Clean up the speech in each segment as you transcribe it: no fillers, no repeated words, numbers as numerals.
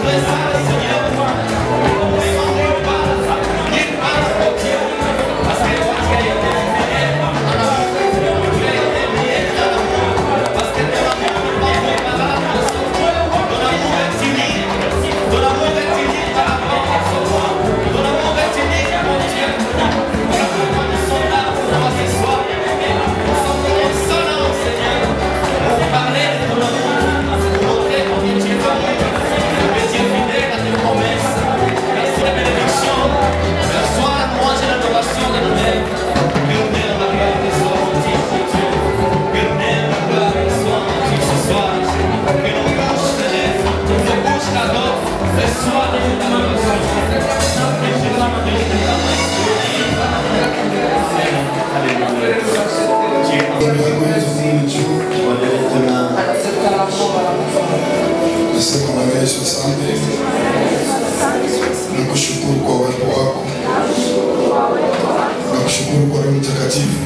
Dziękuję za Nasema Bwana Yesu asante. Nakushukuru kwa uwepo wako. Nakushukuru kwa Roho Mtakatifu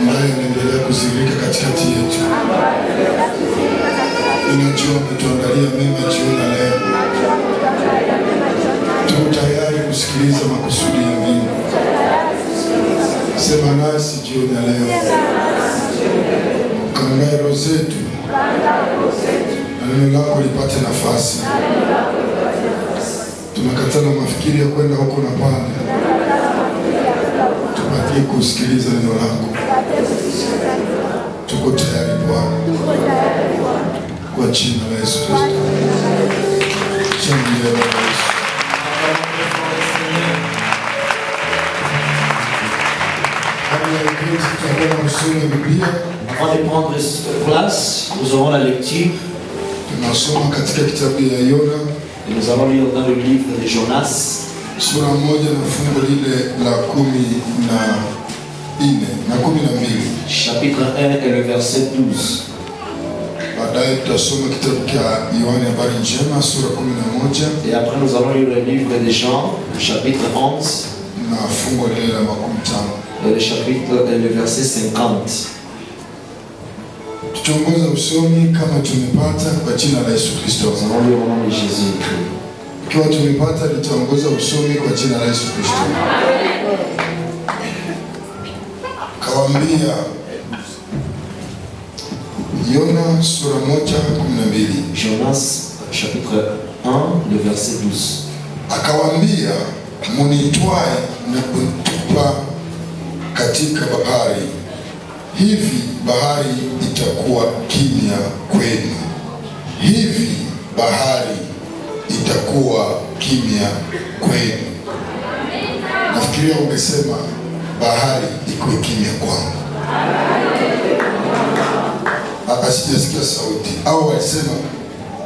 ambaye anaendelea kuzilika katikati yetu. Ninajua umetuandalia mema jioni leo. Tuko tayari kusikiliza makusudi ya Mungu. Sema nasi jioni leo. Kaangae roho zetu. Neno lako lipate nafasi. Tunakatana mafikiri ya kwenda huko na pale. Tupatie kusikiliza neno lako. Tuko tayari Bwana. Kwa jina la Yesu Kristo. Shangilia Bwana Yesu. Avant de prendre place, nous aurons la lecture. Nous allons lire dans le livre de Jonas. Chapitre 1 et le verset 12. Et après nous allons lire le livre de Jean, chapitre 11. Et le chapitre et le verset 50. Tuongoza usomi kama tumepata kwa jina la Yesu Kristo. Nous allons lire au nom de Jésus. Kwa tumepata tuongoza usomi kwa jina la Yesu Kristo. Kawaambia Yona sura 1:12. Jonas chapitre 1 le verset 12. Akawaambia munitwae na kunitupa katika bahari. Hivi bahari itakuwa kimya kwenu. Hivi bahari itakuwa kimya kwenu. Nafikiria umesema bahari ikuwe kimya kwangu. Hapa sijasikia sauti. Au walisema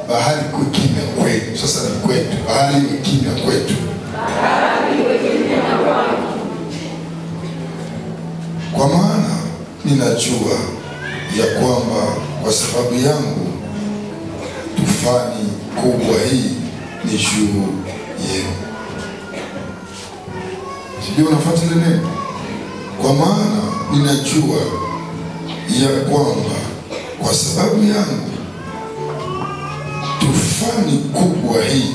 bahari ikuwe kimya kwenu. Sasa ni kwetu. Bahari ikuwe kimya kwetu. Kwa maana ninajua ya kwamba kwa sababu yangu tufani kubwa hii ni juu yenu. Sijui unafuata neno? Kwa maana ninajua ya kwamba kwa sababu yangu tufani kubwa hii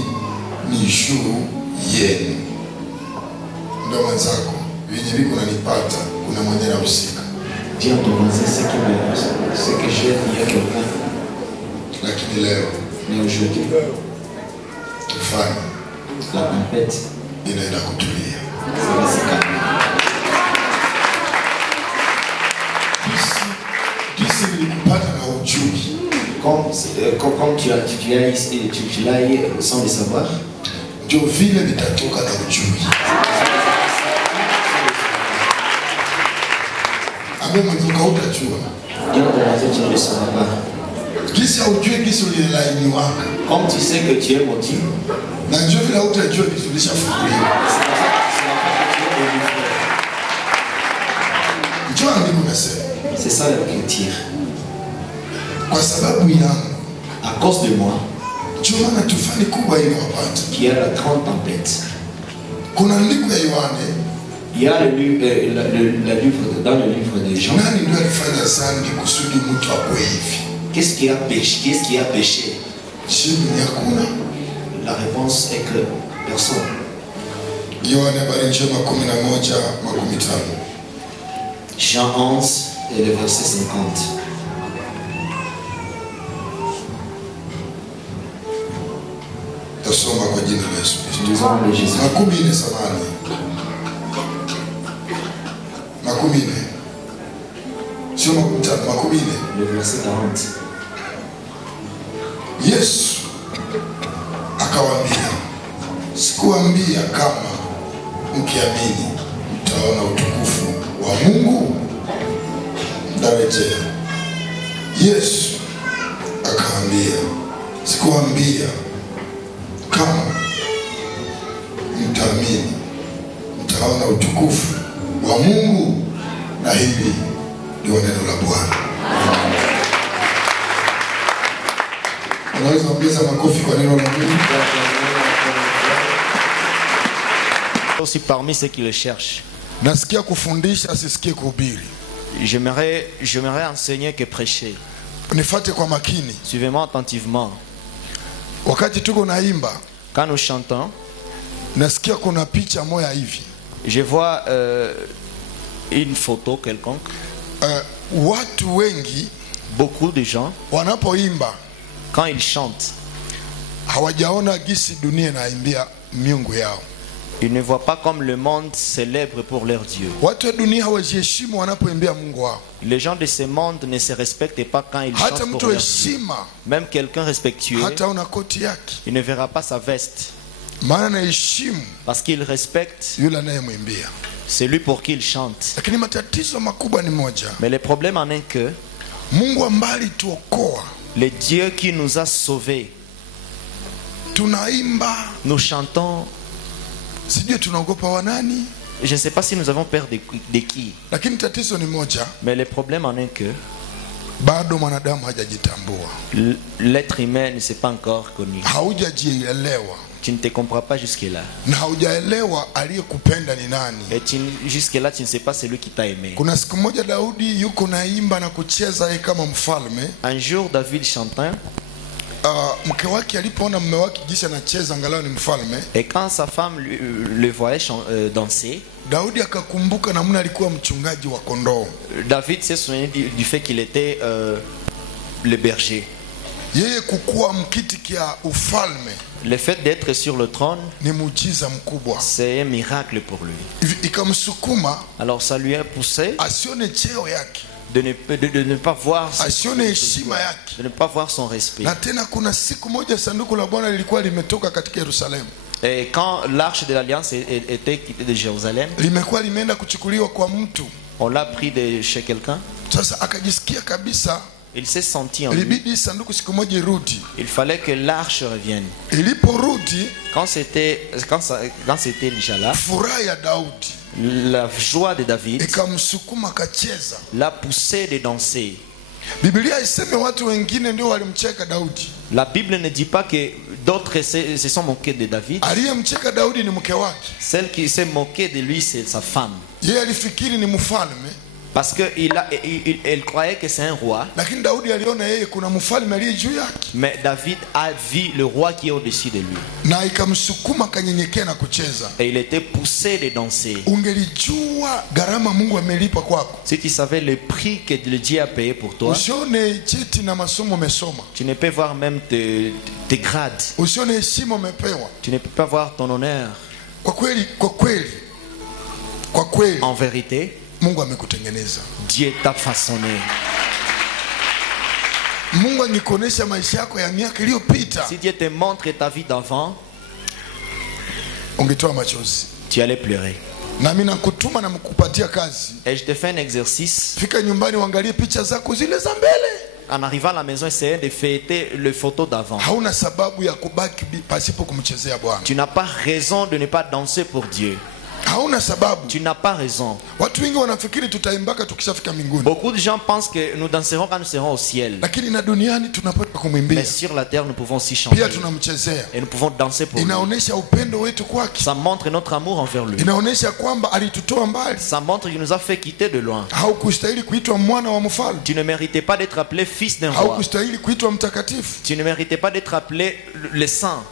ni juu yenu. Ndio mwenzako, wenye viko nanipata, kuna mwenye na usika. Dis à ton voisin ce que j'ai dit à quelqu'un. Lakini leo, mais aujourd'hui, tufani la tempête inaenda kutulia. Ça va se calmer. Kisi nilikupata na ujui. Comme tu l'as eu sans le savoir. Ndio vile vitatoka na ujui. Amen, mtoka utajua. Dieu te l'a dit, tu ne le sauras pas. Kisi ujui kisi ulilaini waka. Comme tu sais que tu es maudit. Na ndio vile utajua kisi ulishafunguliwa. Njoo ndiko nasema. C'est ça l'écriture. Kwa sababu yangu, à cause de moi, njoo maana tufani kubwa ile wapata. Qui a la grande tempête. Kuna ndiko ya Yohane. Il y a dans le livre de Jean. Qu'est-ce qui a péché? La réponse est que personne. Jean 11 et le verset 50. Nous avons le Jésus. Le verset 40. Yesu akawaambia, sikuambia kama mkiamini mtaona utukufu wa Mungu? Ndarejea. Yesu akawaambia, sikuambia kama mtaamini mtaona utukufu wa Mungu? Na hili ndio neno la Bwana. Unaweza ongeza makofi kwa neno la Mungu. Aussi parmi ceux qui le cherchent. Nasikia kufundisha, sisikie kuhubiri. J'aimerais enseigner que prêcher. Nifuate kwa makini. Suivez-moi attentivement. Wakati tuko naimba, quand nous chantons, nasikia kuna picha moja hivi. Je vois une photo quelconque. Watu wengi, beaucoup de gens, wanapoimba, quand ils chantent, hawajaona gisi dunia inaimbia miungu yao. Ils ne voient pas comme le monde célèbre pour leur Dieu. Les gens de ce monde ne se respectent pas quand ils chantent pour leur Dieu. Même quelqu'un respectueux, il ne verra pas sa veste. Parce qu'il respecte celui pour qui il chante. Mais le problème en est que le Dieu qui nous a sauvés, nous chantons. Je ne sais pas si nous avons peur de qui. Mais le problème en est que l'être humain ne s'est pas encore connu. Tu ne te comprends pas jusque-là. Et jusque-là, tu ne sais pas celui qui t'a aimé. Un jour, David chantait. Et quand sa femme le voyait danser, David s'est souvenu du fait qu'il était le berger. Le fait d'être sur le trône, c'est un miracle pour lui. Alors ça lui a poussé de ne pas voir de ne pas voir son respect. Et quand l'arche de l'alliance était quittée de Jérusalem, on l'a pris de chez quelqu'un. Il s'est senti en lui. Il fallait que l'arche revienne. Quand c'était déjà là, la joie de David l'a poussé de danser. La Bible ne dit pas que d'autres se sont moqués de David. Celle qui s'est moquée de lui, c'est sa femme. Parce qu'elle croyait que c'est un roi. Mais David a vu le roi qui est au-dessus de lui. Et il était poussé de danser. Si tu savais le prix que le Dieu a payé pour toi, tu ne peux voir même tes grades. Tu ne peux pas voir ton honneur. En vérité, Dieu t'a façonné. Si Dieu te montre ta vie d'avant, tu allais pleurer. Et je te fais un exercice. En arrivant à la maison, essayez de fêter les photos d'avant. Tu n'as pas raison de ne pas danser pour Dieu. Tu n'as pas raison. Beaucoup de gens pensent que nous danserons quand nous serons au ciel. Mais sur la terre, nous pouvons aussi chanter. Et nous pouvons danser pour lui. Ça montre notre amour envers lui. Ça montre qu'il nous a fait quitter de loin. Tu ne méritais pas d'être appelé fils d'un roi. Tu ne méritais pas d'être appelé le saint.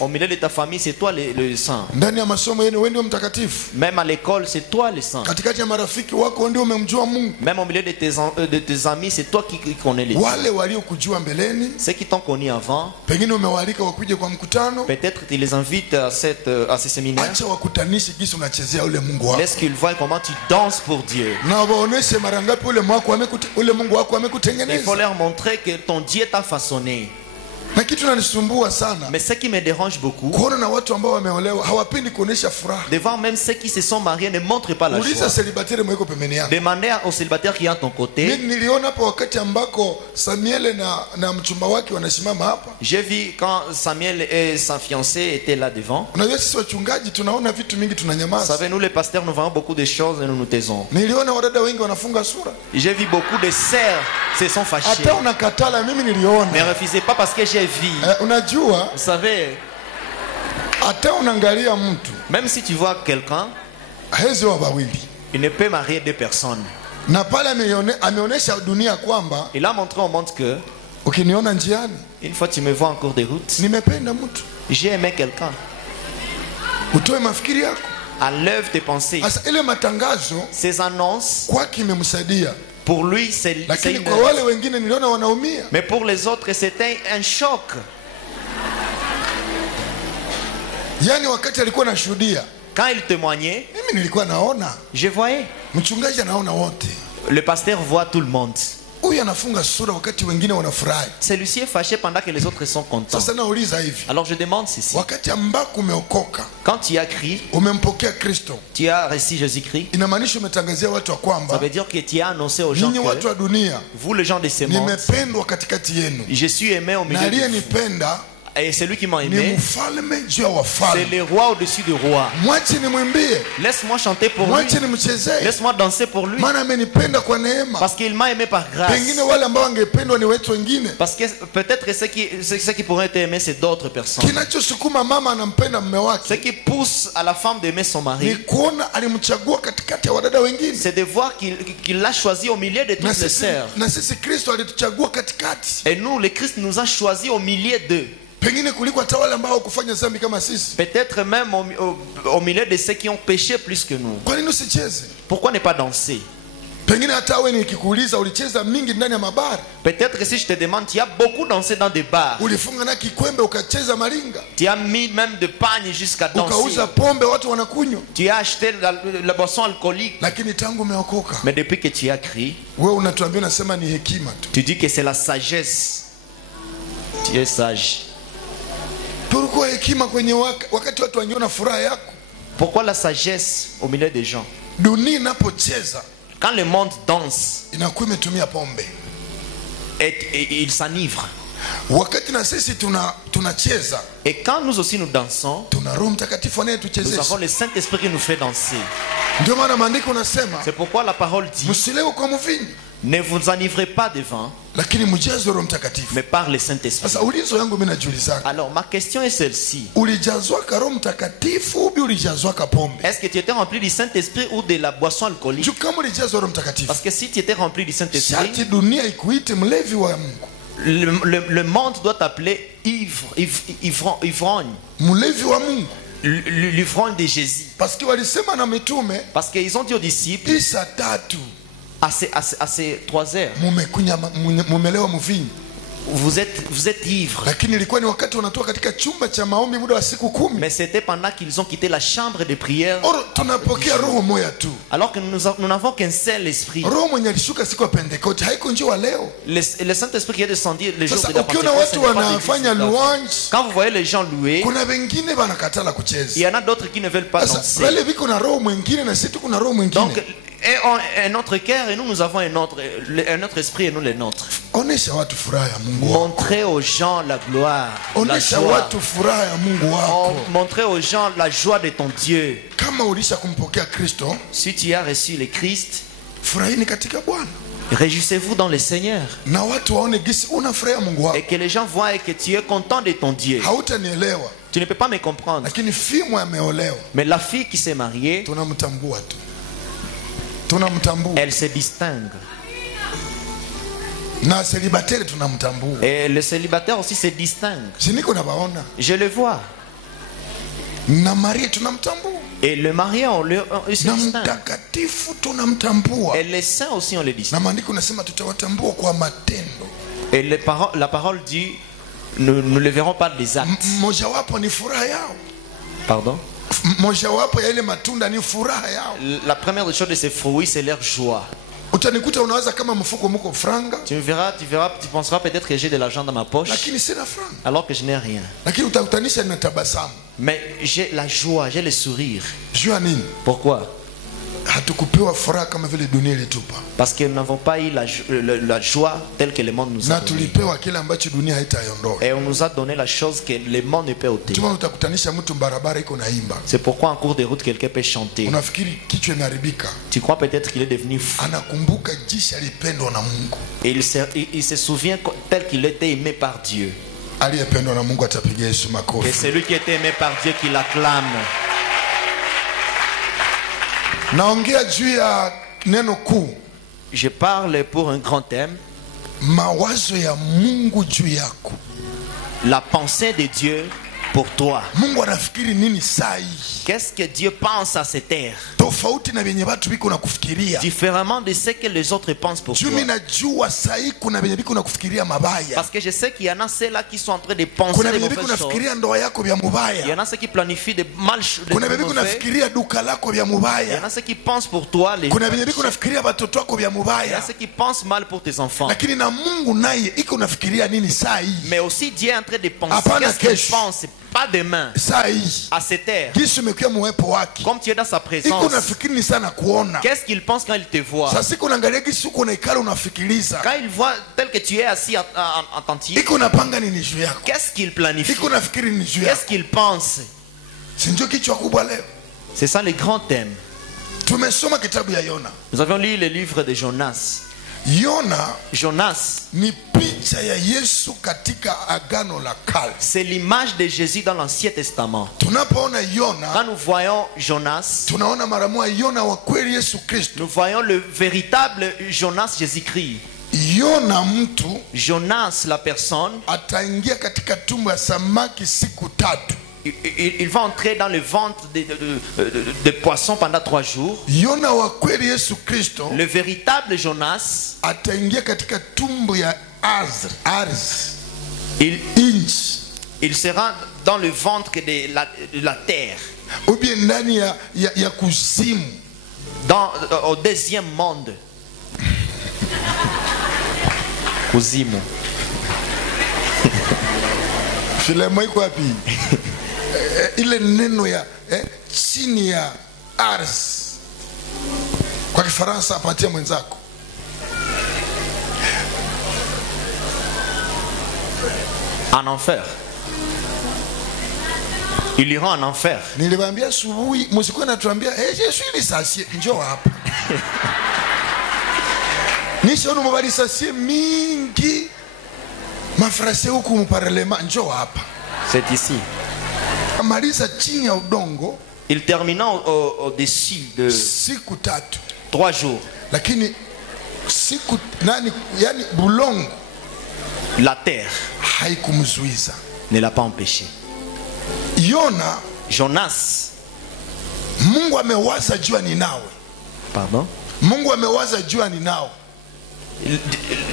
Au milieu de ta famille, c'est toi le saint. Même à l'école, c'est toi le saint. Même au milieu de tes amis, c'est toi qui connais les dieux. Ceux qui t'ont connu avant, peut-être tu les invites à ce séminaire. Laisse qu'ils voient comment tu danses pour Dieu. Il faut leur montrer que ton Dieu t'a façonné. Mais ce qui me dérange beaucoup, devant même ceux qui se sont mariés, ne montrent pas la joie. Demandez au célibataire qui est à ton côté. J'ai vu quand Samuel et sa fiancée étaient là devant. Vous savez, nous les pasteurs, nous voyons beaucoup de choses et nous nous taisons. J'ai vu beaucoup de sœurs se sont fâchés. Ne refusez pas parce que j'ai vu. Vous savez, même si tu vois quelqu'un, il ne peut marier deux personnes. Il a montré au monde que une fois tu me vois en cours de route, j'ai aimé quelqu'un. Enlève tes pensées. Ces annonces, pour lui c'est une... Mais pour les autres c'était un choc. Quand il témoignait, je voyais. Le pasteur voit tout le monde. Celui-ci est fâché pendant que les autres sont contents. Alors je demande ceci. Quand tu as crié, tu as reçu Jésus-Christ, ça veut dire que tu as annoncé aux gens que vous les gens de ce monde, je suis aimé au milieu de vous. Et celui qui m'a aimé, c'est le roi au-dessus du roi. Laisse-moi chanter pour lui. Laisse-moi danser pour lui. Parce qu'il m'a aimé par grâce. Parce que peut-être ceux qui pourraient être aimés, c'est d'autres personnes. Ce qui pousse à la femme d'aimer son mari, c'est de voir qu'il l'a choisi au milieu de toutes les sœurs. Et nous, le Christ nous a choisis au milieu d'eux. Peut-être même au milieu de ceux qui ont péché plus que nous. Pourquoi ne pas danser? Peut-être que si je te demande, tu as beaucoup dansé dans des bars. Tu as mis même de pagne jusqu'à danser. Tu as acheté la boisson alcoolique. Mais depuis que tu as crié, tu dis que c'est la sagesse. Tu es sage. Pourquoi la sagesse au milieu des gens? Quand le monde danse, et il s'enivre. Et quand nous aussi nous dansons, nous avons le Saint-Esprit qui nous fait danser. C'est pourquoi la parole dit: ne vous enivrez pas de vin, mais par le Saint-Esprit. Alors ma question est celle-ci: est-ce que tu étais rempli du Saint-Esprit ou de la boisson alcoolique? Parce que si tu étais rempli du Saint-Esprit, le monde doit t'appeler ivrogne. L'ivrogne de Jésus. Parce qu'ils ont dit aux disciples, à ces 3 heures, vous êtes ivres. Mais c'était pendant qu'ils ont quitté la chambre de prière. Alors que nous n'avons qu'un seul esprit. Le Saint-Esprit qui est descendu le jour de la Pentecôte. Quand vous voyez les gens louer, il y en a d'autres qui ne veulent pas danser. Donc un autre cœur et nous avons un autre esprit et nous les nôtres. Montrez aux gens la gloire, la joie. Montrez aux gens la joie de ton Dieu. Si tu as reçu le Christ, réjouissez-vous dans le Seigneur. Et que les gens voient que tu es content de ton Dieu. Tu ne peux pas me comprendre. Mais la fille qui s'est mariée, elle se distingue. Et le célibataire aussi se distingue. Je le vois. Et le marié, on se distingue. Et les saints aussi, on les distingue. Et la parole dit, nous ne le verrons pas des actes. Pardon? La première des choses de ces fruits, c'est leur joie. Tu verras, tu penseras peut-être que j'ai de l'argent dans ma poche, alors que je n'ai rien. Mais j'ai la joie, j'ai le sourire. Pourquoi? Parce que nous n'avons pas eu la joie telle que le monde nous a donné. Et on nous a donné la chose que le monde ne peut ôter. C'est pourquoi en cours de route quelqu'un peut chanter. Tu crois peut-être qu'il est devenu fou. Et il se souvient tel qu'il était aimé par Dieu. Et celui qui était aimé par Dieu qui l'acclame. Je parle pour un grand thème. La pensée de Dieu pour toi. Qu'est-ce que Dieu pense à cette terre? Différemment de ce que les autres pensent pour toi. Parce que je sais qu'il y en a ceux-là qui sont en train de penser de mauvaises choses. Il y en a ceux qui planifient de mal choses. Il y en a ceux qui pensent pour toi les mauvaises choses. Il y en a ceux qui pensent mal pour tes enfants. Mais aussi Dieu est en train de penser. Qu'est-ce qu'il pense? Pas demain, à cette terre. Comme tu es dans sa présence, qu'est-ce qu'il pense quand il te voit? Quand il voit tel que tu es assis attentif, qu'est-ce qu'il planifie? Qu'est-ce qu'il pense? C'est ça le grand thème. Nous avons lu le livre de Jonas. Jonas, c'est l'image de Jésus dans l'Ancien Testament. Quand nous voyons Jonas, nous voyons le véritable Jonas Jésus-Christ. Jonas, la personne, il va entrer dans le ventre de poissons pendant 3 jours. Le véritable Jonas, il sera dans le ventre de la terre, au deuxième monde. Kuzimu. Ile neno ya chini ya ardhi kwa Kifaransa apatie mwenzako. En enfer. Ils iront en enfer. Niliwaambia asubuhi msikuwa natuambia je suis licencié njoo hapa. Nishono mobali licencié mingi mafrase huku mu parlement njoo hapa. C'est ici. Il termina au-dessus de 3 jours. La terre ne l'a pas empêché. Jonas, pardon?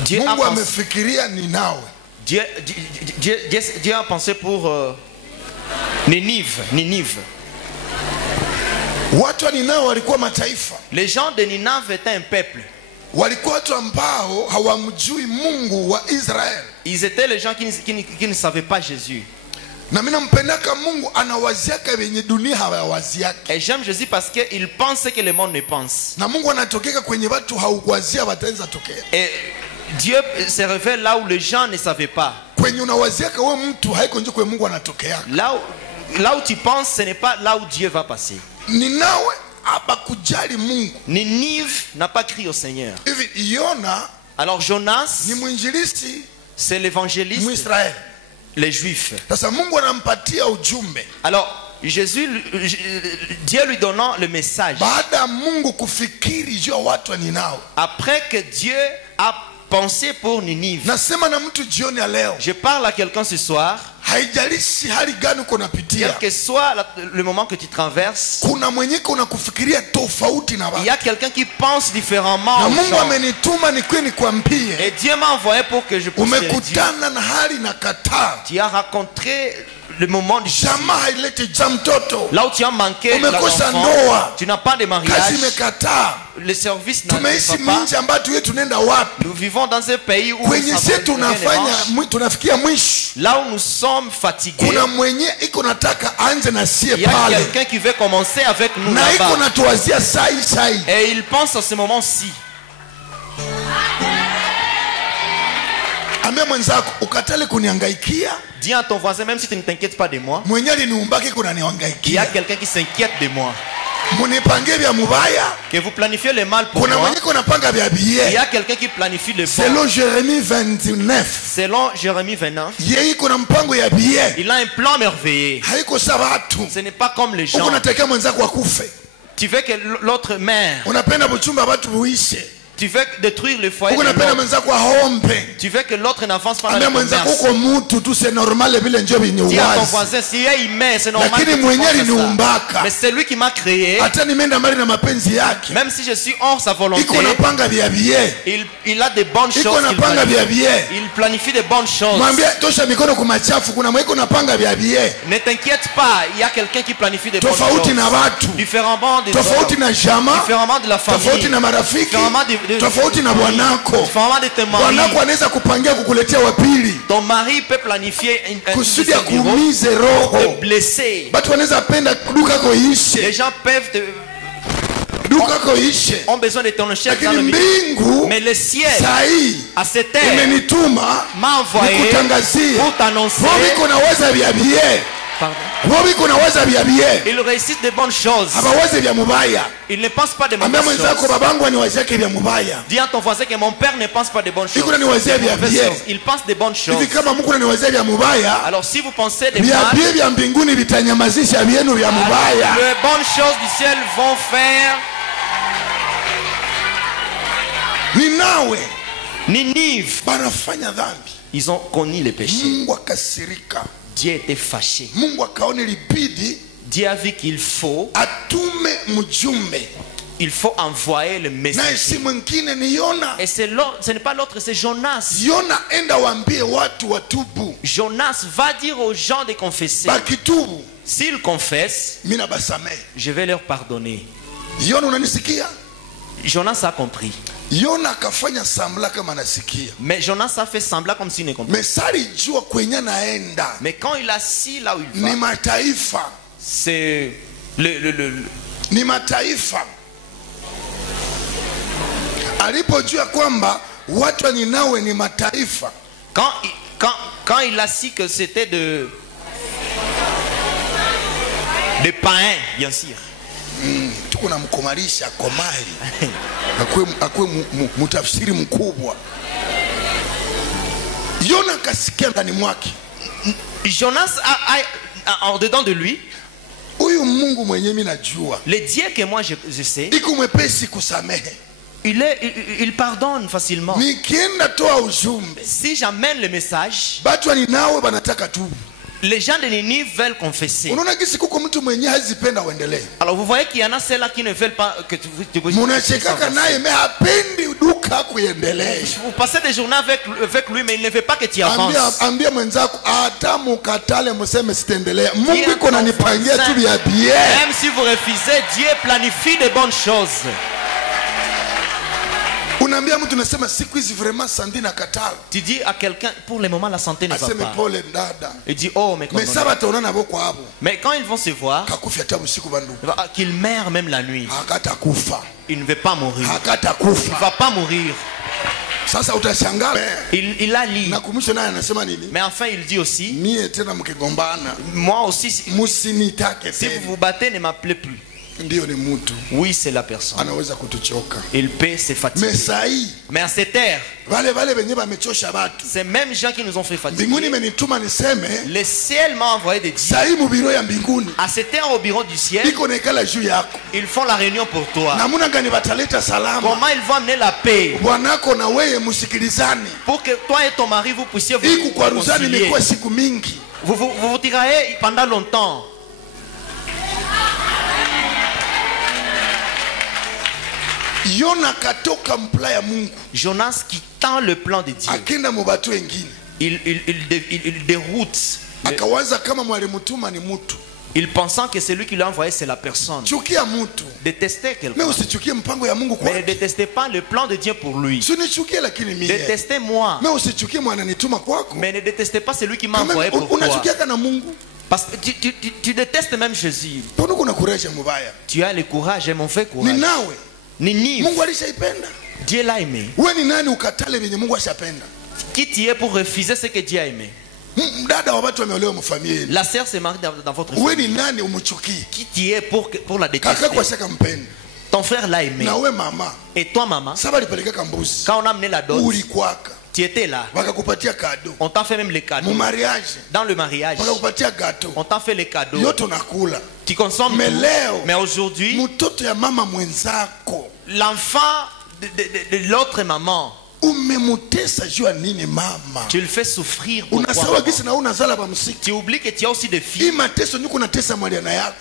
Dieu a pensé pour Ninive. Les gens de Ninive étaient un peuple. Ils étaient les gens qui ne savaient pas Jésus. Et j'aime Jésus parce qu'il pense que le monde ne pense. Et Dieu se révèle là où les gens ne savaient pas. Là où tu penses, ce n'est pas là où Dieu va passer. Ninive n'a pas crié au Seigneur. Alors Jonas, c'est l'évangéliste, les Juifs. Alors Dieu lui donnant le message. Après que Dieu a pensé pour Ninive. Je parle à quelqu'un ce soir. Quel que soit le moment que tu traverses, il y a quelqu'un qui pense différemment. Et Dieu m'a envoyé pour que je puisse te dire. Tu as rencontré le moment difficile. Là où tu as manqué l'enfant, tu n'as pas de mariage. Le service n'a pas. Nous vivons dans un pays où là où nous sommes fatigués, il y a quelqu'un qui veut commencer avec nous là-bas. Et il pense à ce moment-ci. Dis à ton voisin, même si tu ne t'inquiètes pas de moi, il y a quelqu'un qui s'inquiète de moi. Que vous planifiez le mal pour moi. Il y a quelqu'un qui planifie le bon. Selon Jérémie 29. Selon Jérémie 29. Il a un plan merveilleux. Ce n'est pas comme les gens. Tu veux que l'autre meure. Tu veux détruire le foyer de l'autre. Tu veux que l'autre n'avance pas dans le commerce. Dis à ton voisin, si il meurt, c'est normal que tu fasses ça. Mais c'est lui qui m'a créé. Même si je suis hors sa volonté, il a de bonnes choses. Il planifie de bonnes choses. Ne t'inquiète pas, il y a quelqu'un qui planifie de bonnes choses. Différemment des autres. Différemment de la famille. Différemment de tes maris. Ton mari peut planifier un te blesser. Les gens peuvent ont besoin de ton chef dans le milieu. Mais le ciel à cette heure m'a envoyé pour t'annoncer. Il réussit de bonnes choses. Il ne pense pas de mauvaises choses. Dis à ton voisin que mon père ne pense pas de bonnes choses. Il pense de bonnes choses. Alors si vous pensez de mal, les bonnes choses du ciel vont faire. Ninive, ils ont connu les péchés. Dieu était fâché. Dieu a vu qu'il faut envoyer le message. Et ce n'est pas l'autre, c'est Jonas. Jonas va dire aux gens de confesser. S'ils confessent, je vais leur pardonner. Jonas a compris. Mais Jonas a fait semblant comme s'il ne comprenait. Mais quand il a assis là où il va, c'est quand il a su que c'était des païens, bien sûr. Jonas a en dedans de lui le Dieu que moi je sais. Il pardonne facilement. Si j'amène le message, les gens de Ninive veulent confesser. Alors vous voyez qu'il y en a ceux-là qui ne veulent pas que tu vous passez des journées avec lui, mais il ne veut pas que tu avances. Même si vous refusez, Dieu planifie de bonnes choses. Tu dis à quelqu'un, pour le moment la santé ne va pas. Il dit, oh mais mais quand ils vont se voir, qu'ils meurent même la nuit, il ne veut pas mourir. Il ne va pas mourir. Il a dit. Mais enfin il dit aussi, moi aussi, si vous vous battez, ne m'appelez plus. Oui, c'est la personne. Il peut se fatiguer. Mais à cette ère, ces mêmes gens qui nous ont fait fatiguer, le ciel m'a envoyé des dieux. À cette ère, au bureau du ciel, ils font la réunion pour toi. Comment ils vont amener la paix pour que toi et ton mari vous puissiez vous concilier. Vous vous tirez pendant longtemps. Jonas quittant le plan de Dieu, il déroute Il pensant que celui qui l'a envoyé c'est la personne. Détestez quelqu'un. Mais ne détestez pas le plan de Dieu pour lui. Détestez moi. Mais ne détestez pas celui qui m'a envoyé pour toi. Parce que tu détestes même Jésus. Tu as le courage et mon fait courage. Ninive. Dieu l'a aimé. Qui tu es pour refuser ce que Dieu a aimé? La sœur s'est mariée dans votre famille. Qui tu es pour la détester? Ton frère l'a aimé. Et toi maman, quand on a amené la dot, tu étais là. On t'a fait même les cadeaux. Dans le mariage, on t'a fait les cadeaux. Tu consommes tout. Mais aujourd'hui, l'enfant de l'autre maman, tu le fais souffrir. Tu oublies que tu as aussi des filles.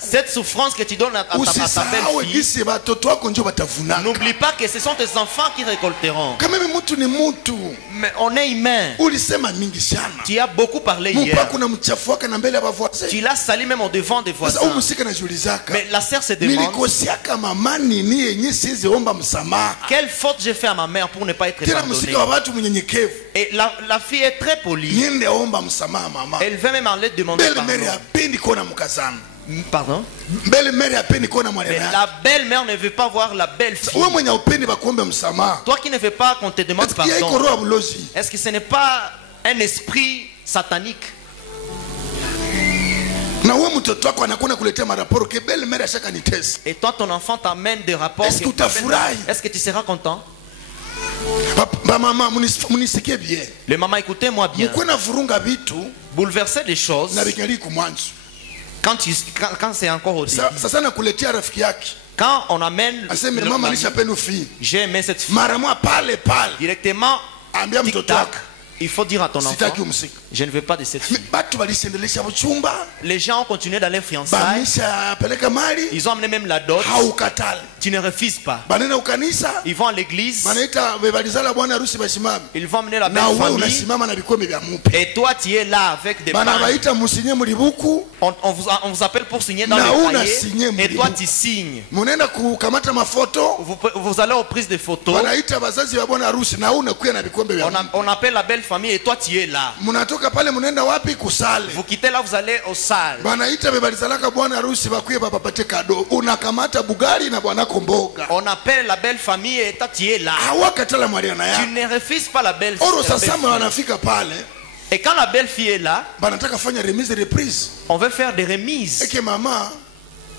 Cette souffrance que tu donnes à ta belle-fille, n'oublie pas que ce sont tes enfants qui récolteront. Mais on est humain. Tu as beaucoup parlé hier. Tu l'as sali même au devant des voisins. Mais la sœur se demande, quelle faute j'ai fait à ma mère pour ne pas être pardonnée? Et la fille est très polie. Elle veut même aller demander pardon. Pardon? Mais la belle-mère ne veut pas voir la belle-fille. Toi qui ne veux pas qu'on te demande pardon, est-ce que ce n'est pas un esprit satanique? Et toi ton enfant t'amène des rapports. Est-ce que tu seras content? Les mamans, écoutez-moi bien. Bouleverser des choses quand c'est encore au début. Quand on amène, j'ai aimé cette fille, directement, tic-tac, il faut dire à ton enfant, je ne veux pas de cette fille. Les gens ont continué dans les fiançailles. Ils ont amené même la dot. Tu ne refuses pas. Ils vont à l'église. Ils vont amener la belle famille. Et toi tu es là avec des mains. On vous appelle pour signer dans le cahier. Et toi tu signes. Vous allez aux prises de photos. On appelle la belle famille et toi tu es là. Vous quittez là, vous allez au salle. On appelle la belle famille et toi tu es là. Tu ne refuses pas la belle fille. Et quand la belle fille est là, on veut faire des remises.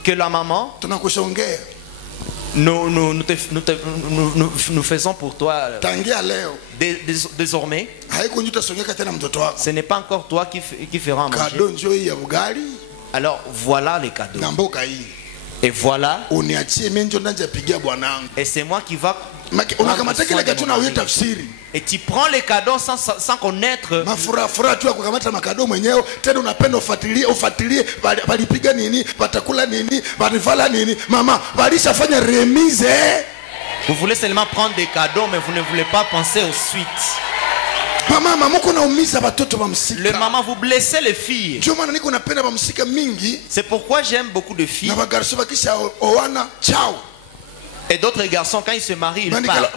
Que la maman, nous faisons pour toi. Désormais, ce n'est pas encore toi qui fera manger. Alors voilà les cadeaux. Et voilà. Et c'est moi qui va. Et tu prends les cadeaux sans connaître. Vous voulez seulement prendre des cadeaux, mais vous ne voulez pas penser aux suites. Le maman, vous blessez les filles. C'est pourquoi j'aime beaucoup de filles. Et d'autres garçons, quand ils se marient, ils partent.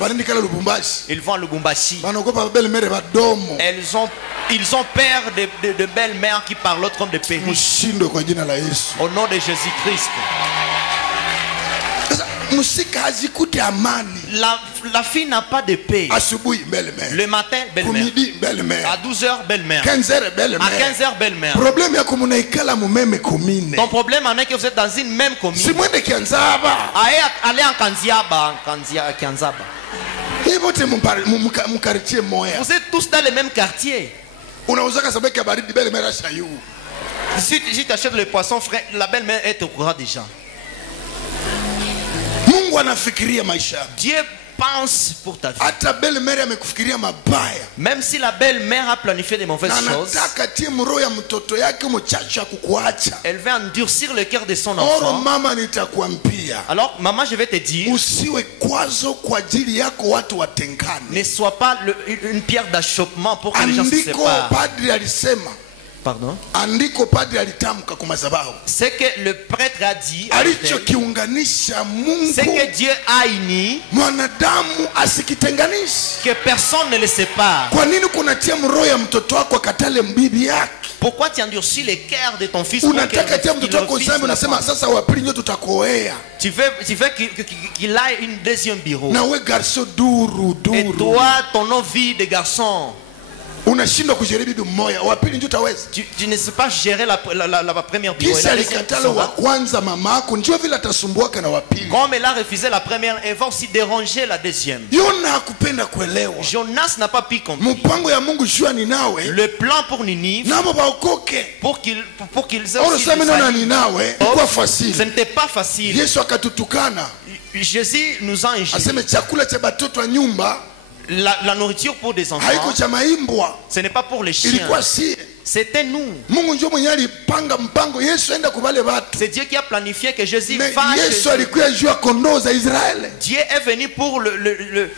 Ils vont à Lubumbashi. Ils ont peur de belles-mères qui parlent comme des perruches. Au nom de Jésus-Christ. La fille n'a pas de paix. Le matin, belle-mère. À 12h, belle-mère. À 15h, belle-mère. Ton problème en est que vous êtes dans une même commune. Allez en Kanziaba. Vous êtes tous dans le même quartier. Si tu achètes le poisson frais, la belle-mère est au courant déjà. Dieu pense pour ta vie. Même si la belle-mère a planifié des mauvaises choses, elle veut endurcir le cœur de son enfant. Alors maman, je vais te dire, ne sois pas une pierre d'achoppement pour que les gens se séparent. Pardon. C'est que le prêtre a dit. C'est que Dieu a uni. Que personne ne le sépare. Pourquoi tu endurcis les cœurs de ton fils? Tu veux qu'il aille une deuxième bureau. Et toi, ton vie de garçon. Tu ne sais pas gérer la première bureau. Comme elle a refusé la première, elle va aussi déranger la deuxième. Jonas n'a pas pu comprendre. Le plan pour Ninive, pour qu'ils aient aussi ce n'était pas facile. Jésus nous a injurié. La nourriture pour des enfants, ce n'est pas pour les chiens. C'était nous. C'est Dieu qui a planifié que Jésus va chez Dieu est venu pour le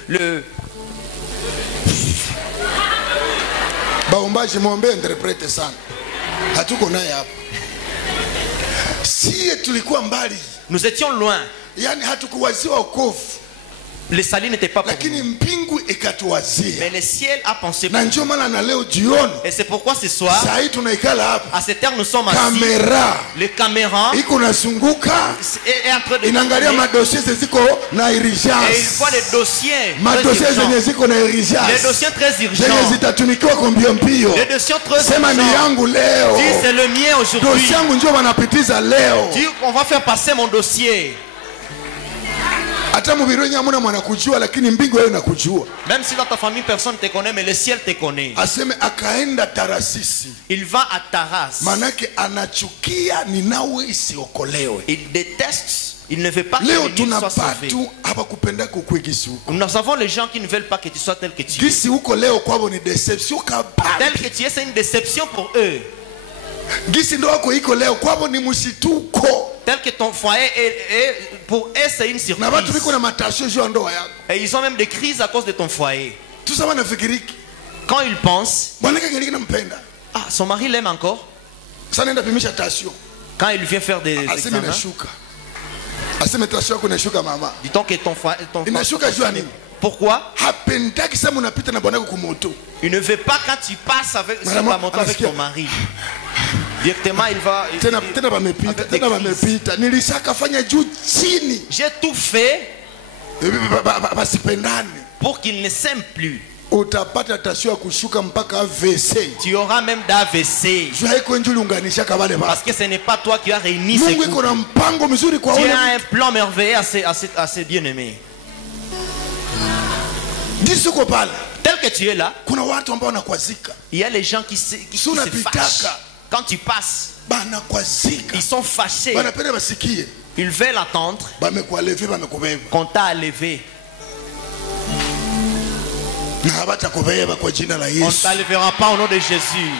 nous étions loin. Le salut n'était pas pour nous. Mais le ciel a pensé pour nous. Et c'est pourquoi ce soir, à cette heure, nous sommes assis. Les caméras est en train de et il voit les dossiers très urgents. Les dossiers très urgents. Les dossiers très urgents. Dis, c'est le mien aujourd'hui. Dis, on va faire passer mon dossier. Même si dans ta famille personne ne te connaît, mais le ciel te connaît. Il va à Taras. Il déteste. Il ne veut pas que Ninive soit sauvé. Nous avons les gens qui ne veulent pas que tu sois tel que tu es. Tel que tu es, c'est une déception pour eux. Tel que ton foyer est pour eux, c'est une surprise. Et ils ont même des crises à cause de ton foyer. Quand ils pensent, ah, son mari l'aime encore. Quand il vient faire des examens, dit-on que ton foyer, pourquoi? Il ne veut pas quand tu passes sur la moto avec ton mari. Directement il va. J'ai tout fait pour qu'il ne s'aime plus. Tu auras même d'AVC. Parce que ce n'est pas toi qui as réuni ces couples. Dieu a un plan merveilleux à ses bien-aimés. Tel que tu es là, il y a les gens qui se fâchent. Quand tu passes, ils sont fâchés. Ils veulent attendre qu'on t'a levé. On ne t'enlèvera pas au nom de Jésus.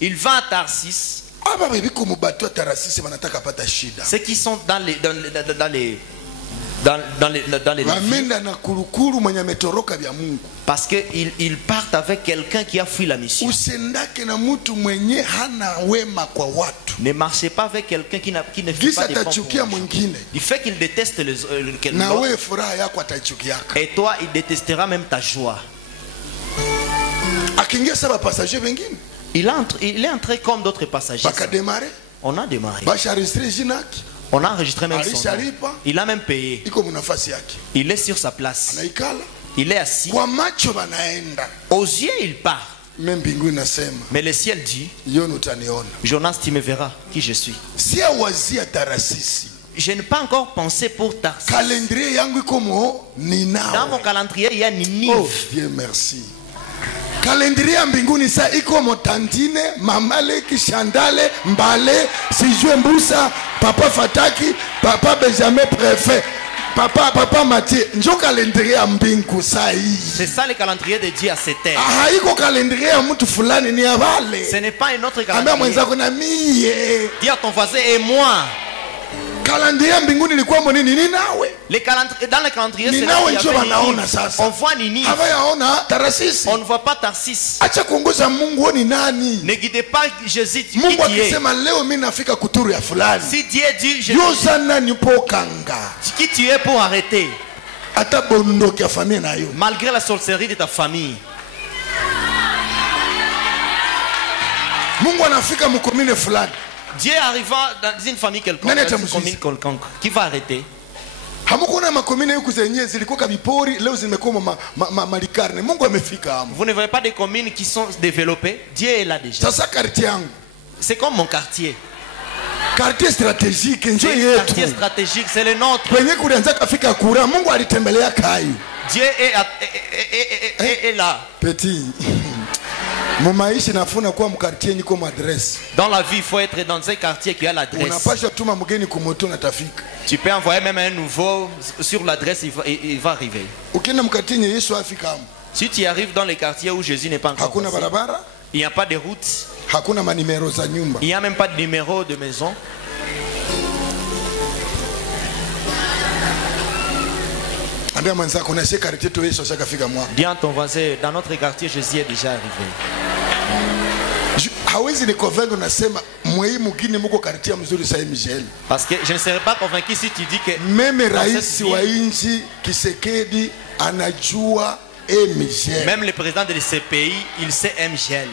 Il va à Tarsis. Ceux qui sont dans les parce qu'ils partent avec quelqu'un qui a fui la mission. Ne marchez pas avec quelqu'un qui ne fait pas des bons. Du fait qu'il déteste quelqu'un, et toi il détestera même ta joie. Il est entré comme d'autres passagers. On a démarré. On a enregistré même son nom. Il a même payé. Il est sur sa place. Il est assis. Aux yeux il part. Mais le ciel dit, Jonas, tu me verras qui je suis. Je n'ai pas encore pensé pour Tarsis. Dans mon calendrier il y a Ninive. Oh Dieu merci. Calendrier mbinguni sa iko Motandine, Mamale, Kishandale, Mbale, Sijue Mbusa, Papa Fataki, Papa Benjamin Préfet, Papa Mathieu. Njo calendrier mbingu sa hii. C'est ça le calendrier de Dieu à cette terre. Ah, iko calendrier ya mtu fulani ni avale. Ce n'est pas un autre calendrier. Dis à ton voisin et moi. Dans le calendrier, on voit Ninive. On ne voit pas Tarsis. Ne guidez pas Jésus. Si Dieu dit qui tu es pour arrêter, malgré la sorcellerie de ta famille. Dieu arriva dans une famille quelconque, qui va arrêter. Vous ne voyez pas des communes qui sont développées. Dieu est là déjà. C'est comme mon quartier. Quartier stratégique, quartier stratégique, c'est le nôtre. Dieu est là. Petit. Dans la vie, il faut être dans un quartier qui a l'adresse. Tu peux envoyer même un nouveau sur l'adresse, il va arriver. Si tu arrives dans les quartiers où Jésus n'est pas encore passé, il n'y a pas de route. Il n'y a même pas de numéro de maison. Dis à ton voisin, dans notre quartier, Jésus est déjà arrivé. Parce que je ne serais pas convaincu si tu dis que même même le président de ce pays, il sait MGL.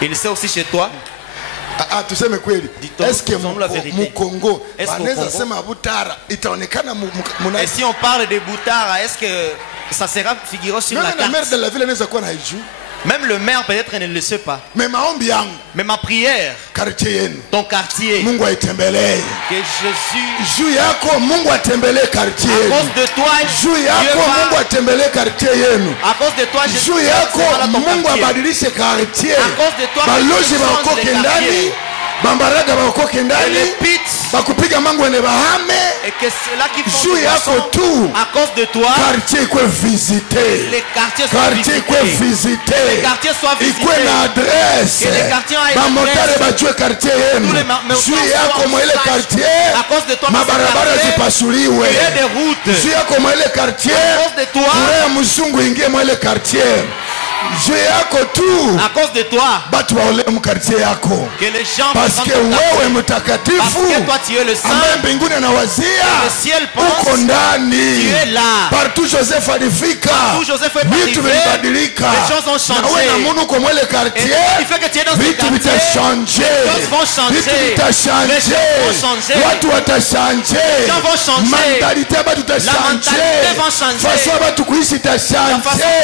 Il sait aussi chez toi. Est-ce que Congo, et si on parle de Boutara, est-ce que ça sera figuré sur la carte? Même le maire peut-être ne le sait pas. Mais ma prière, ton quartier, que Jésus, à cause de toi, Dieu va, à cause de toi, Jésus va dans ton quartier. À cause de toi, Bambaraga bakoke ndani bakupiga mangu ene bahame juu yako tu à cause de toi quartier ikwe visité quartier ikwe visité ikwe na adresse bamotare bajue quartier yenu juu yako mwele quartier mabarabara zipasuliwe juu yako mwele quartier kure mzungu ingie mwele quartier à cause de toi, que les gens parce que toi tu es le saint, le ciel pense, tu es là. Partout Joseph est arrivé, les choses ont changé. Et il fait que tu es dans ce quartier, les choses vont changer, les gens vont changer, les gens vont changer, la mentalité va changer, la façon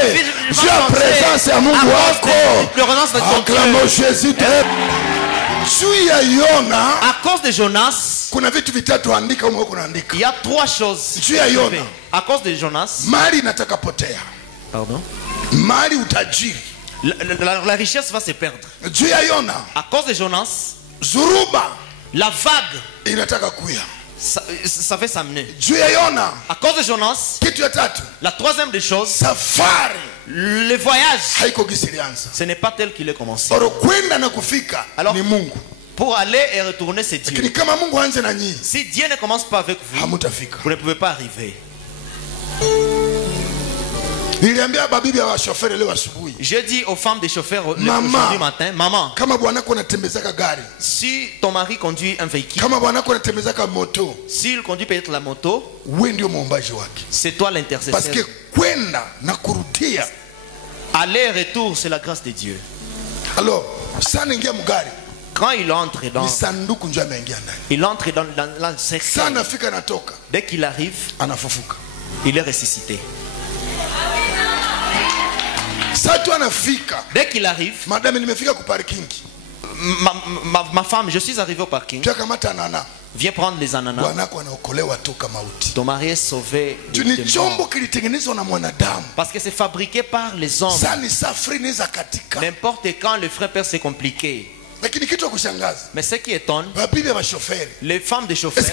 de vivre va changer. C'est à Mungu wako. Acclamons Jésus. À cause de Jonas, il y a trois choses. À cause de Jonas, pardon, la richesse va se perdre. À cause de Jonas, la vague, ça fait s'amener. À cause de Jonas, la troisième des choses, le voyage, ce n'est pas tel qu'il est commencé. Alors, pour aller et retourner, c'est Dieu. Si Dieu ne commence pas avec vous, vous ne pouvez pas arriver. J'ai dit aux femmes des chauffeurs aujourd'hui matin, maman, si ton mari conduit un véhicule, s'il conduit peut-être la moto, c'est toi l'intercesseur. Parce que aller et retour, c'est la grâce de Dieu. Alors, quand il entre dans la cercueil, dès qu'il arrive, il est ressuscité. Dès qu'il arrive, ma femme, je suis arrivé au parking. Viens prendre les ananas. Ton mari est sauvé de mort. Parce que c'est fabriqué par les hommes. N'importe quand le frère père c'est compliqué. Mais ce qui étonne, les femmes des chauffeurs,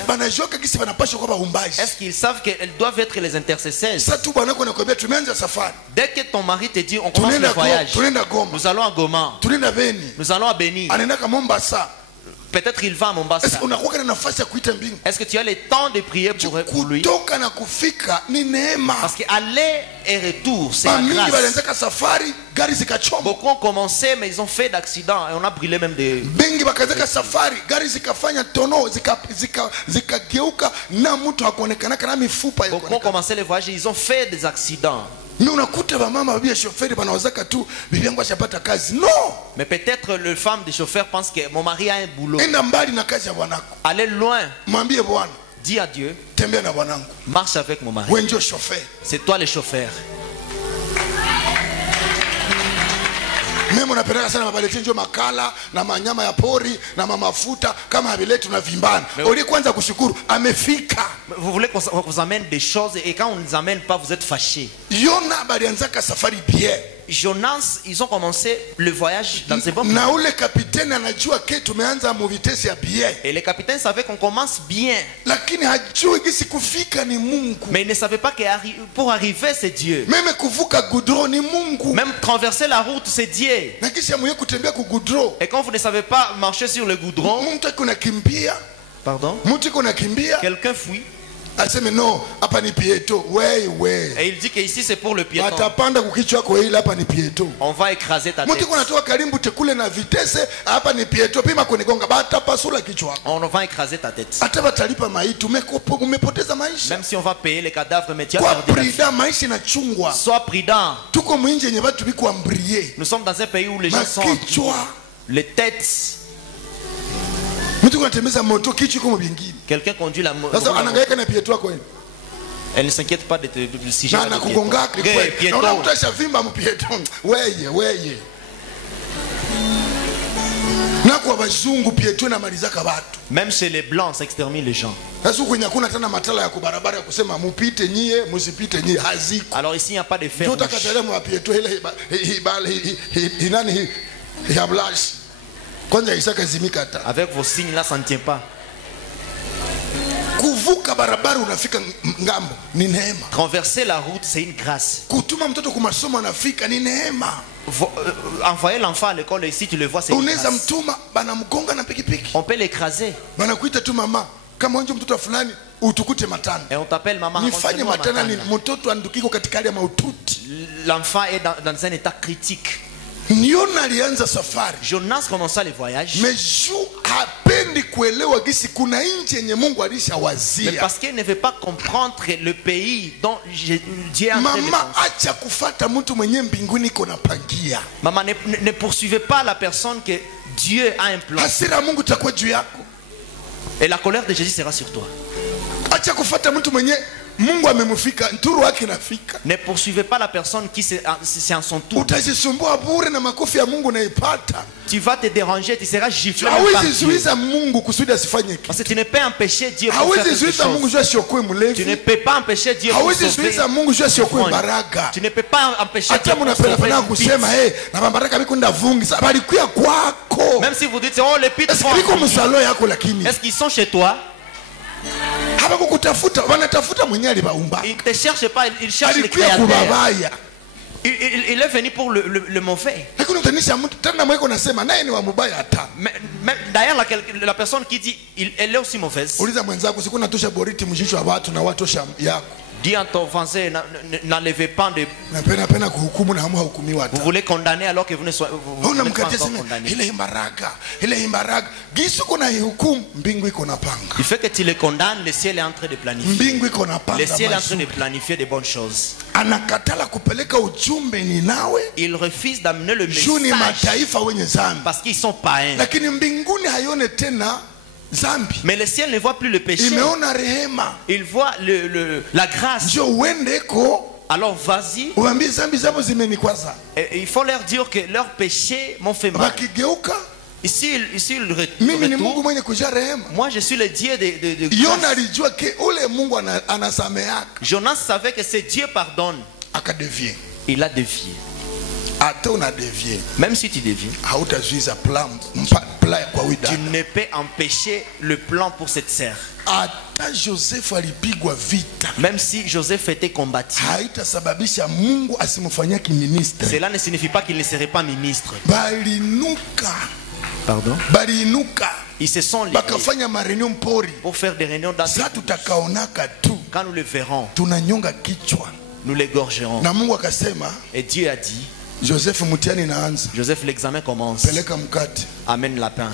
est-ce qu'ils savent qu'elles doivent être les intercesseurs? Dès que ton mari te dit on commence le voyage, nous allons à Goma, nous allons à Béni, Peut-être il va à Mombasa. Est-ce que tu as le temps de prier pour lui? Parce qu'aller et retour, c'est la grâce. Beaucoup ont commencé, mais ils ont fait d'accidents et on a brûlé même des... Beaucoup ont commencé les voyages, ils ont fait des accidents. Mais peut-être le femme des chauffeurs pense que mon mari a un boulot. Allez loin. Dis à Dieu, marche avec mon mari. C'est toi le chauffeur. Mimi unapeleka sana mabaleti njo makala na manyama ya pori na mafuta kama habileti tunavimbana. Uli kwanza kushukuru amefika. Vous voulez qu'on vous amène des choses et quand on ne nous amène pas vous êtes fâchés. Yona balianzaka safari bien. Jonas, ils ont commencé le voyage dans ces bons. Na ule capitaine anajua ke tumeanza mu vitesi ya bien. Et le capitaine savait qu'on commence bien. Lakini hajui gisi kufika ni Mungu. Mais il ne savait pas que pour arriver c'est Dieu. Même kuvuka goudron ni Mungu. Même traverser la route c'est Dieu. Na kisha mwenye kutembea ku goudron. Et quand vous ne savez pas marcher sur le goudron. Mtu kuna kimbia. Pardon? Mtu kuna kimbia. Quelqu'un fuit. Non, et il dit que ici c'est pour le piéton. On va écraser ta tête. On va écraser ta tête. Même si on va payer les cadavres, mais tu as perdu ta vie. Sois prudent. Nous sommes dans un pays où les gens sont les têtes. Quelqu'un conduit la moto. Elle ne s'inquiète pas de si j'ai même chez les blancs, ça extermine les gens. Alors ici, il n'y a pas de fer. Avec vos signes là, ça ne tient pas. Traverser la route, c'est une grâce. Envoyer l'enfant à l'école ici, tu le vois, c'est une grâce. On peut l'écraser. Et on t'appelle maman. L'enfant est dans un état critique. Jonas commença le voyage. Mais parce qu'il ne veut pas comprendre le pays dont Dieu a entré. Maman, ne poursuivez pas la personne que Dieu a un plan. Et la colère de Jésus sera sur toi. Ne poursuivez pas la personne qui c'est en son tour. Tu vas te déranger, tu seras giflé par Dieu. Parce que tu ne peux empêcher Dieu pour faire quelque chose. Tu ne peux pas empêcher Dieu pour sauver. Tu ne peux pas empêcher Dieu pour sauver. Même si vous dites, oh les pites sont... Est-ce qu'ils sont chez toi? Il ne te cherche pas, il cherche le créateur. Il est venu pour le mauvais. D'ailleurs, la personne qui dit, elle est aussi mauvaise. Dis en ton français, n'enlevez pas de... Vous voulez condamner alors que vous ne soyez pas encore condamné. Il fait que tu le condamnes, le ciel est en train de planifier. Le ciel est en train de planifier de bonnes choses. Il refuse d'amener le message parce qu'ils sont païens. Mais le ciel ne voit plus le péché. Il voit la grâce. Alors vas-y. Il faut leur dire que leurs péchés m'ont fait mal. Ici il retourne. Moi je suis le Dieu de grâce. Jonas savait que c'est Dieu pardonne. Il a dévié. Même si tu dévies, tu ne peux empêcher le plan pour cette serre. Même si Joseph était combattu, cela ne signifie pas qu'il ne serait pas ministre. Pardon? Ils se sont liés pour faire des réunions dans des bouches. Quand nous le verrons, nous l'égorgerons. Et Dieu a dit, Joseph, l'examen commence. Amène la pain.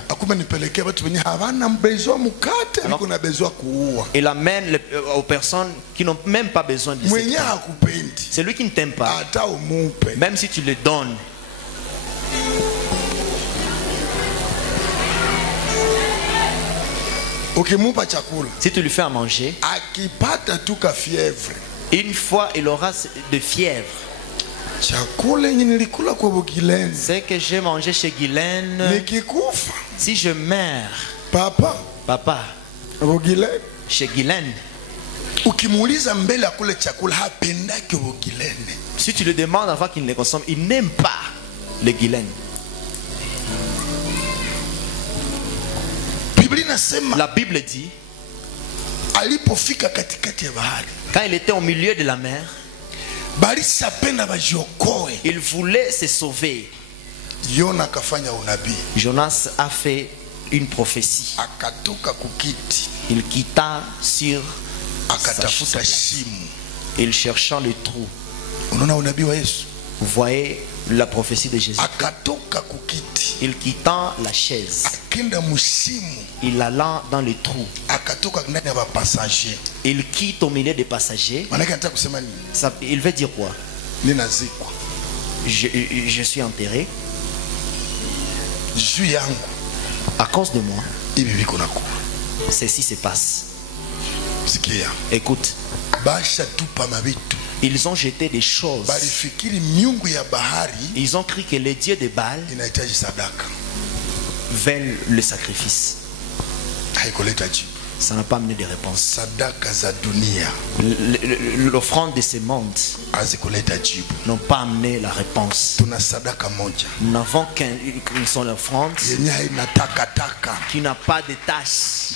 Il amène aux personnes qui n'ont même pas besoin de cette pain. C'est lui qui ne t'aime pas. Même si tu le donnes. Si tu lui fais à manger, une fois il aura de fièvre. C'est que j'ai mangé chez Guylaine. Si je meurs, papa, chez Guylaine, si tu le demandes avant qu'il ne les consomme, il n'aime pas les Guylaine. La Bible dit, quand il était au milieu de la mer, il voulait se sauver. Jonas a fait une prophétie. Il quitta sur sa chaise. Il cherchant le trou. Vous voyez la prophétie de Jésus. Il quittant la chaise, il allant dans le trou. Il quitte au milieu des passagers. Ça, il veut dire quoi? Je suis enterré. À cause de moi, ceci se passe. Écoute. Ils ont jeté des choses. Ils ont cru que les dieux de Baal veulent le sacrifice. Ça n'a pas amené de réponse. L'offrande de ce monde n'ont pas amené la réponse. Nous n'avons qu'une seule offrande qui n'a pas de tâches.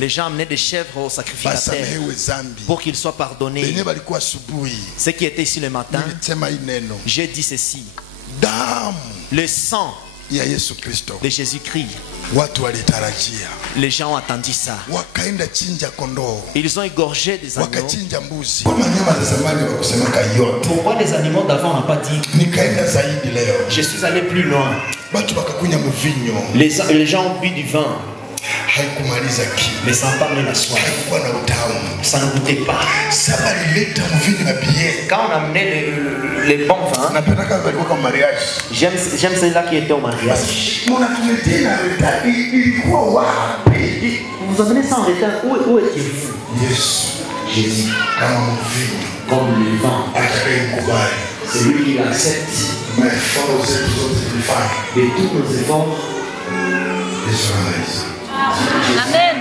Les gens amenaient des chèvres au sacrificateur pour qu'ils soient pardonnés. Ceux qui étaient ici le matin, j'ai dit ceci: le sang de Jésus-Christ. Les gens ont attendu ça. Ils ont égorgé des animaux. Pourquoi les animaux d'avant n'ont pas dit? Je suis allé plus loin. Les gens ont bu du vin, mais ça n'a pas amené la soif. Ça ne goûtait pas. Quand on amenait les bons vins, j'aime ceux-là qui étaient au mariage. Vous amenez ça en retard. Où étiez-vous? Jésus, comme le vin, c'est lui qui l'accepte. De tous nos efforts, Amen.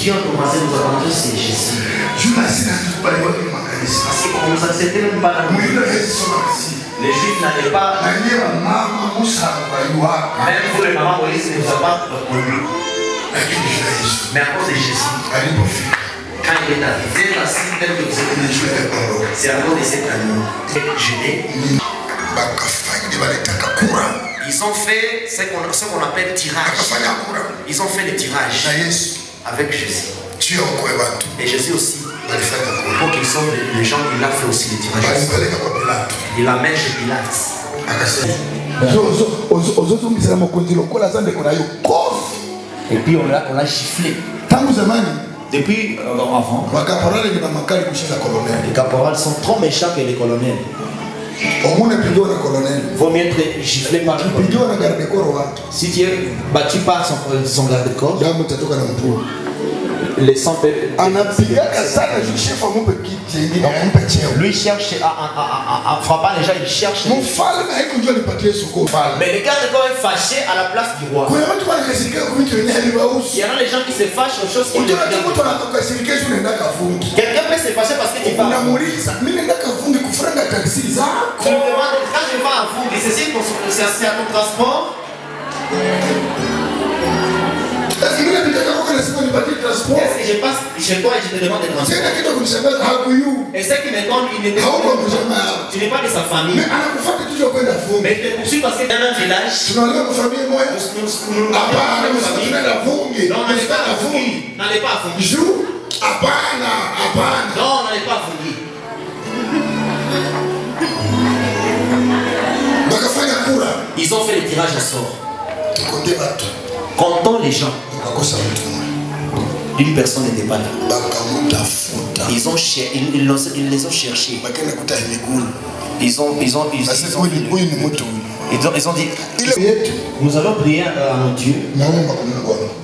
Dieu a commencé à nous apprendre c'est Jésus. Parce qu'on ne nous acceptait même pas la nuit. Les Juifs n'allaient pas. Même vous les mamans Moïse ne nous a pas reconnus. Mais à cause de Jésus, quand il est arrivé, la cible que vous êtes, c'est à cause de cet agneau. Ils ont fait ce qu'on appelle tirage. Ils ont fait le tirage avec Jésus. Et Jésus aussi. Pour qu'ils sauve les gens, il a fait aussi le tirage. Il l'amène chez Pilate. Et puis on l'a giflé. Depuis avant, les caporals sont trop méchants que les colonels. Vaut mieux être giflé par le colonel. Si tu es battu par son garde-corps, les sang peut... Lui cherche à frapper les gens, il cherche. Mais le garde-corps est fâché à la place du roi. Il y en a les gens qui se fâchent aux choses qui ne viennent pas. Quelqu'un peut se fâcher parce que tu parles. Tu me demandes, quand je vais à vous, c'est à ton transport. que je passe chez toi et je te demande de transport? Et ce qui me donne, tu n'es pas de sa famille. Mais il te poursuit parce que dans un village, nous n'allez pas à Fungi. N'allez pas à Fungi. Non, n'allez pas à Fungi. Ils ont fait le tirage au sort. Comptons les gens. Une personne n'était pas là. Ils les ont cherchés. Ils ont dit, nous allons prier à notre Dieu.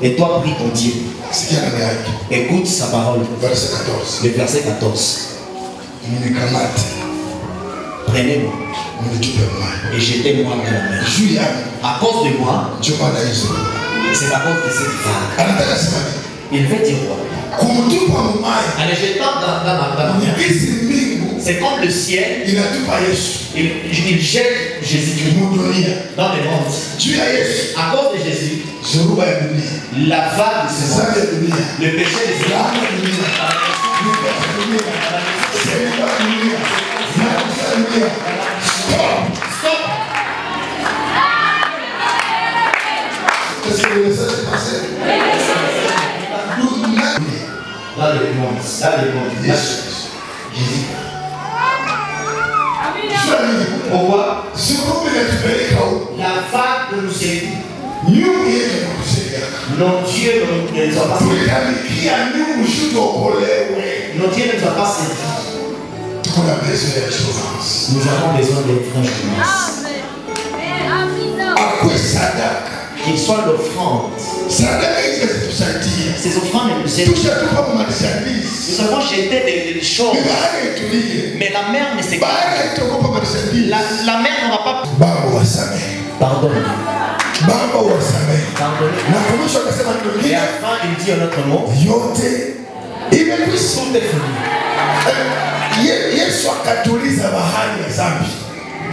Et toi, prie ton Dieu. Écoute sa parole. Le verset 14. Prenez-moi et jetez-moi dans la mer. À cause de moi, c'est à cause de cette vague. Il veut dire quoi? En les jetant dans la mer, c'est comme le ciel. Il jette Jésus dans le monde. À cause de Jésus, la vague de ce monde, le péché de ce monde. Stop. Est-ce que le message est passé? Là, le monde. Jésus. Pourquoi? La vague de nous séduit. Nos dieux ne nous ont pas séduit. Nos dieux ne nous ont pas séduit. Nous avons besoin des franchement. Qu'il soit l'offrande. Ces offrandes nous aident. Nous avons jeté des choses. Mais la mère ne sait pas. La mère n'aura pas. Pardonne. Et enfin, il dit un autre mot. Tout est fini.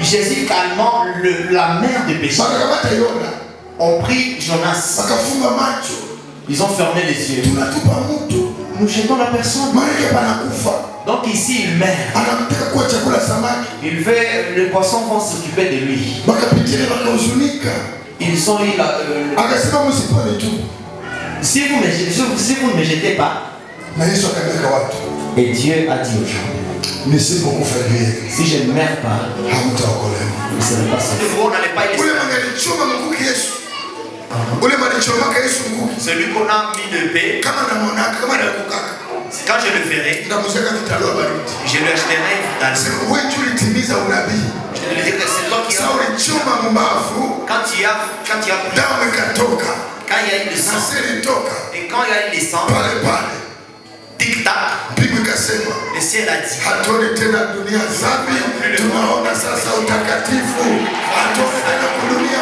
Jésus calmant la mer de péché. On prit Jonas. Ils ont fermé les yeux. Nous jetons la personne. Donc ici il meurt. Il veut, les poissons vont s'occuper de lui. Ils ont eu la... Si vous ne me jetez pas. Et Dieu a dit aux gens, si je ne meurs pas, vous ne serez pas sauvés. Celui qu'on a mis de paix, quand je le ferai, je lui achèterai une talent. Je lui dirai que c'est toi qui as. Quand il y a eu le sang, et quand il y a eu le sang, tic-tac, le ciel a dit, tunaona sasa utakatifu, hatuoni tena kudunia